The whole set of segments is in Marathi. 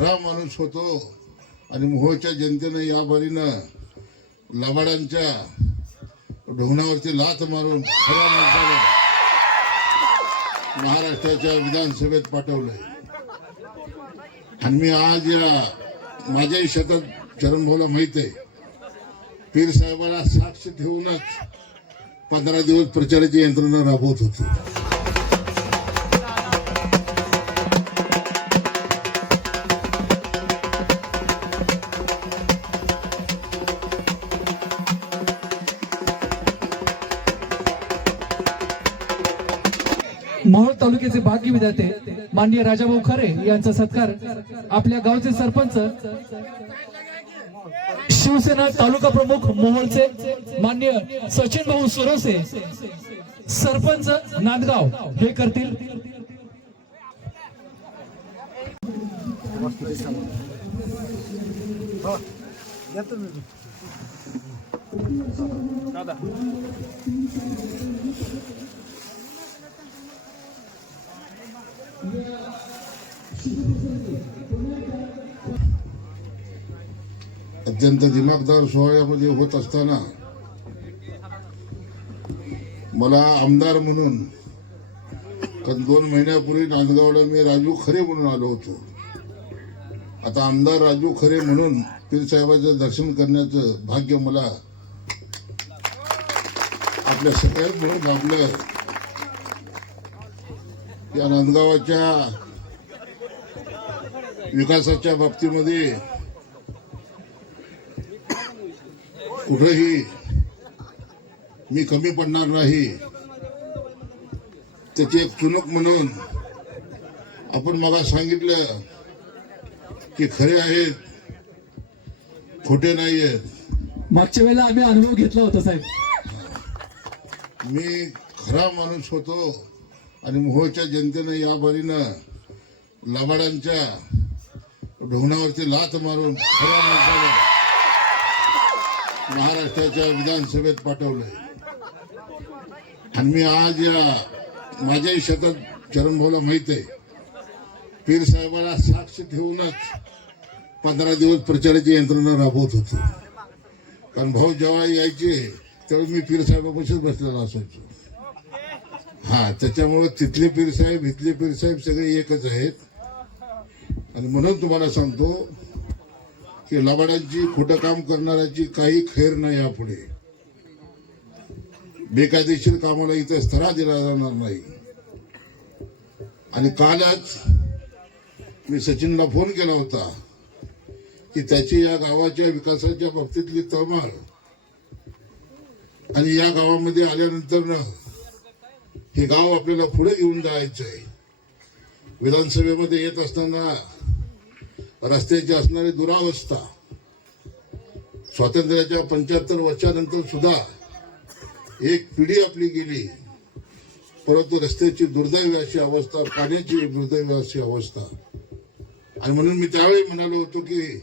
खरा माणूस होतो आणि मोहोळच्या जनतेनं या बारीनं लबाडांच्या ढोंगणावरती लात मारून खऱ्या माणसाला महाराष्ट्राच्या विधानसभेत पाठवलंय. आणि मी आज या माझ्याही शेतात चरणभाऊला माहीत आहे. पीर साहेबाला साक्ष ठेवूनच पंधरा दिवस प्रचाराची यंत्रणा राबवत होतो. तालुक्याचे भाग्य विधाते माननीय राजाभाऊ खरे यांचा सत्कार आपल्या गावचे सरपंच शिवसेना तालुका प्रमुख मोहोळचे माननीय सचिन भाऊ सुरोसे सरपंच नांदगाव हे करतील. अत्यंत दिमागदार सोहळ्यामध्ये होत असताना मला आमदार म्हणून कारण दोन महिन्यापूर्वी नांदगावला मी राजू खरे म्हणून आलो होतो. आता आमदार राजू खरे म्हणून पीरसाहेबाचं दर्शन करण्याचं भाग्य मला आपल्या सगळ्यात म्हणून लाभलं या नांदगावाच्या विकासाच्या बाबतीमध्ये कुठेही मी कमी पडणार नाही. त्याची एक चुनक म्हणून आपण मला सांगितलं की खरे आहेत खोटे नाही आहेत मागच्या वेळेला आम्ही अनुभव घेतला होता साहेब. मी खरा माणूस होतो आणि मोहोळच्या जनतेनं या बारीनं लबाडांच्या ढोंगणावरती लात मारून खऱ्या माणसाला महाराष्ट्राच्या विधानसभेत पाठवलंय. आणि मी आज या माझ्याही शेतात चरणभाऊला माहीत आहे. पीर साहेबाला साक्ष ठेवूनच पंधरा दिवस प्रचाराची यंत्रणा राबवत होतो. कारण भाऊ जेव्हा यायचे तेव्हा मी पीर साहेबापाशीच बसलेला असायचो. हा त्याच्यामुळे तिथले पीर साहेब इथले पीर साहेब सगळे एकच आहेत. आणि म्हणून तुम्हाला सांगतो की लबाडांची खोटं काम करणाऱ्याची काही खैर नाही यापुढे. बेकायदेशीर कामाला इथे स्थरा दिला जाणार नाही. आणि कालच मी सचिनला फोन केला होता की त्याची या गावाच्या विकासाच्या बाबतीतली तळमळ आणि या गावामध्ये आल्यानंतर हे गाव आपल्याला पुढे घेऊन जायचं आहे विधानसभेमध्ये येत असताना रस्त्याची असणारी दुरावस्था स्वातंत्र्याच्या पंच्याहत्तर वर्षानंतर सुद्धा एक पिढी आपली गेली. परंतु रस्त्याची दुर्दैवी अशी अवस्था पाण्याची दुर्दैवी अशी अवस्था. आणि म्हणून मी त्यावेळी म्हणालो होतो की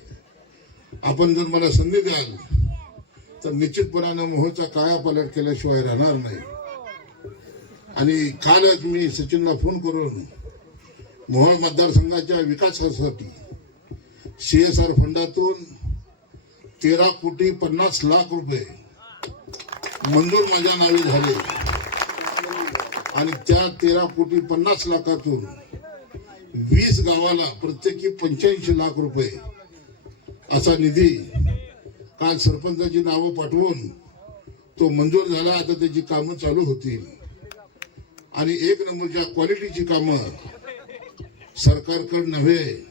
आपण जर मला संधी द्याल तर निश्चितपणानं मोहचा काया पलट केल्याशिवाय राहणार नाही. आणि कालच मी सचिनला फोन करून मोहोळ मतदारसंघाच्या विकासासाठी सी एस आर फंडातून तेरा कोटी पन्नास लाख रुपये मंजूर माझ्या नावे झाले. आणि त्या तेरा कोटी पन्नास लाखातून वीस गावाला प्रत्येकी पंच्याऐंशी लाख रुपये असा निधी काल सरपंचाची नावं पाठवून तो मंजूर झाला. आता त्याची कामं चालू होतील. आणि एक नंबरच्या क्वालिटीची कामं सरकारकडे नव्हे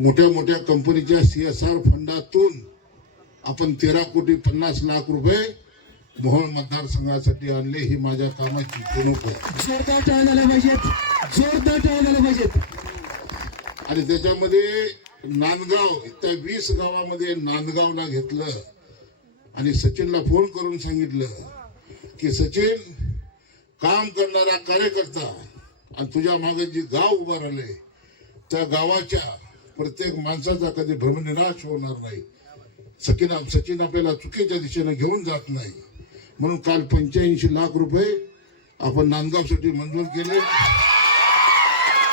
मोठ्या मोठ्या कंपनीच्या सी एस आर फंडातून आपण तेरा कोटी पन्नास लाख रुपये मोहोळ मतदारसंघासाठी आणले ही माझ्या कामाची प्रमुख आहे. जोरदार टाळ्या झाल्या पाहिजेत. जोरदार टाळ्या झाल्या पाहिजेत. आणि त्याच्यामध्ये नांदगाव त्या वीस गावामध्ये नांदगावला घेतलं आणि सचिनला फोन करून सांगितलं की सचिन काम करणारा कार्यकर्ता आणि तुझ्या मागे जी गाव उभं राहिले त्या गावाच्या प्रत्येक माणसाचा कधी भ्रमनिराश होणार नाही. सचिन सचिन आपल्याला चुकीच्या दिशेने घेऊन जात नाही. म्हणून काल पंच्याऐंशी लाख रुपये आपण नांदगावसाठी मंजूर केले.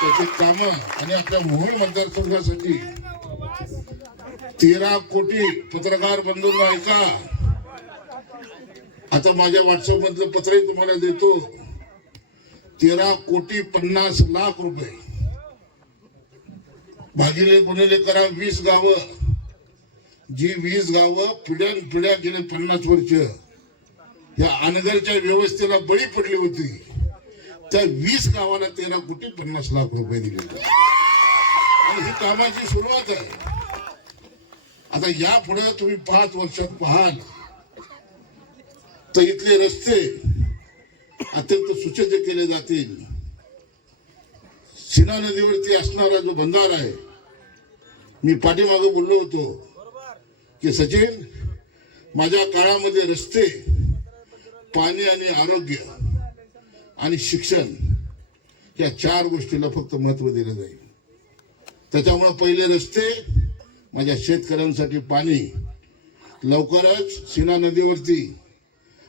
त्याचे कामं आणि आपल्या मोहोळ मतदारसंघासाठी तेरा कोटी पत्रकार बंधूंना ऐका. आता माझ्या व्हॉट्सअप मधलं पत्रही तुम्हाला देतो. तेरा कोटी पन्नास लाख रुपये. भागिले गुणिले करा वीस गावं. जी वीस गावं पिढ्यान पिढ्या गेले पन्नास वर्ष. या अनगरच्या व्यवस्थेला बळी पडली होती. त्या वीस गावाला तेरा कोटी पन्नास लाख रुपये दिले आणि ही कामाची सुरुवात आहे. आता यापुढे तुम्ही पाच वर्षात पाहाल. तर इथले रस्ते अत्यंत सुसज्ज केले जातील. शिना नदीवरती असणारा जो बंधारा आहे मी पाठीमागे बोललो होतो की सचिन माझ्या काळामध्ये रस्ते पाणी आणि आरोग्य आणि शिक्षण या चार गोष्टीला फक्त महत्त्व दिलं जाईल. त्याच्यामुळे पहिले रस्ते माझ्या शेतकऱ्यांसाठी पाणी. लवकरच सीना नदीवरती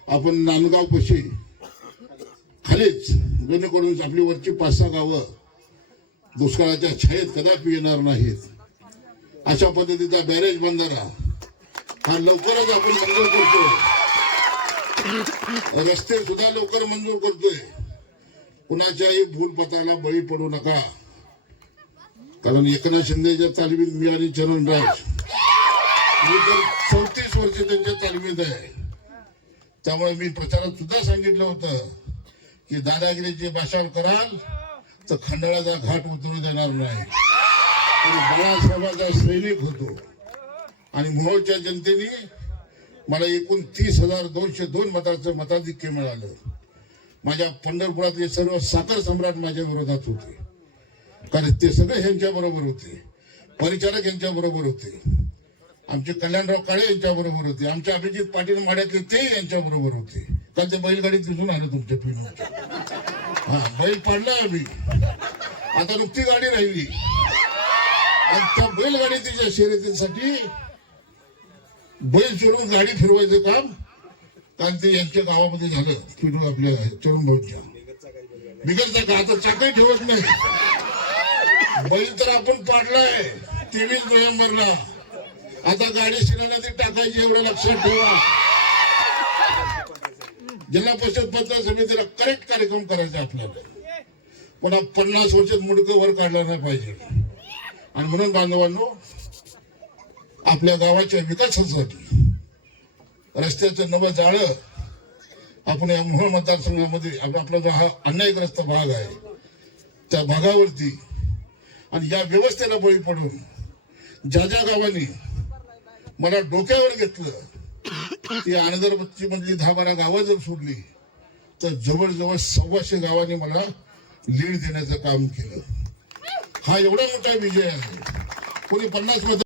आपण नांदगाव पशी खालीच जेणेकरून आपली वरची पाच सहा गावं दुष्काळाच्या छायेत कदापि येणार नाहीत. अशा पद्धतीचा बॅरेज बंधारा हा लवकरच आपण मंजूर करतो रस्ते सुद्धा लवकर मंजूर करतोय. कुणाच्याही भूलपथाला बळी पडू नका. कारण एकनाथ शिंदेच्या तालमीत मी आणि चरणराज मी तर चौतीस वर्ष त्यांच्या तालमीत आहे. त्यामुळे मी प्रचारात सुद्धा सांगितलं होतं की दादागिरीची भाषण कराल. तर खंडाळाचा घाट उतरू देणार नाही. बाळासाहेबाचा सैनिक होतो. आणि मोहोळच्या जनतेने मला एकूण तीस हजार दोनशे दोन मताचं मताधिक्य मिळालं. माझ्या पंढरपुरातले सर्व साखर सम्राट माझ्या विरोधात होते. कारण ते सगळे ह्यांच्या बरोबर होते. परिचारक यांच्या बरोबर होते. आमचे कल्याणराव काळे यांच्या बरोबर होते. आमचे अभिजित पाटील माड्यातले ते यांच्या बरोबर होते. काल ते बैलगाडीत दिसून आले तुमच्या पिढीच्या हा बैल पडला आम्ही. आता नुकती गाडी राहिली. आणि त्या बैलगाडीच्या शर्यतीसाठी बैल चोरून गाडी फिरवायचं काम कारण ते यांच्या गावामध्ये झालं. चिडून आपल्या चरण भाऊच्या. बिगडचा का? आता चाकही ठेवत नाही. बैल तर आपण पाडलाय. तेवीस नोव्हेंबरला. आता गाडी शिना ती टाकायची एवढं लक्षात ठेवा. जिल्हा परिषद पंचायत समितीला करेक्ट कार्यक्रम करायचा आपल्याला. कोणा पन्नास वर्षात मुडकं वर काढलं नाही पाहिजे. आणि म्हणून बांधवांनो आपल्या गावाच्या विकासासाठी रस्त्याचं नवं जाळं आपण या मोहोळ मतदारसंघामध्ये आपला जो हा अन्यायग्रस्त भाग आहे त्या भागावरती आणि या व्यवस्थेला बळी पडून ज्या ज्या गावांनी मला डोक्यावर घेतलं ती अनगरबत्ती मधली दहा बारा गावं जर सोडली तर जवळजवळ सव्वाशे गावांनी मला लीड देण्याचं काम केलं. हा एवढा मोठा विजय आहे. कोणी पन्नासमध्ये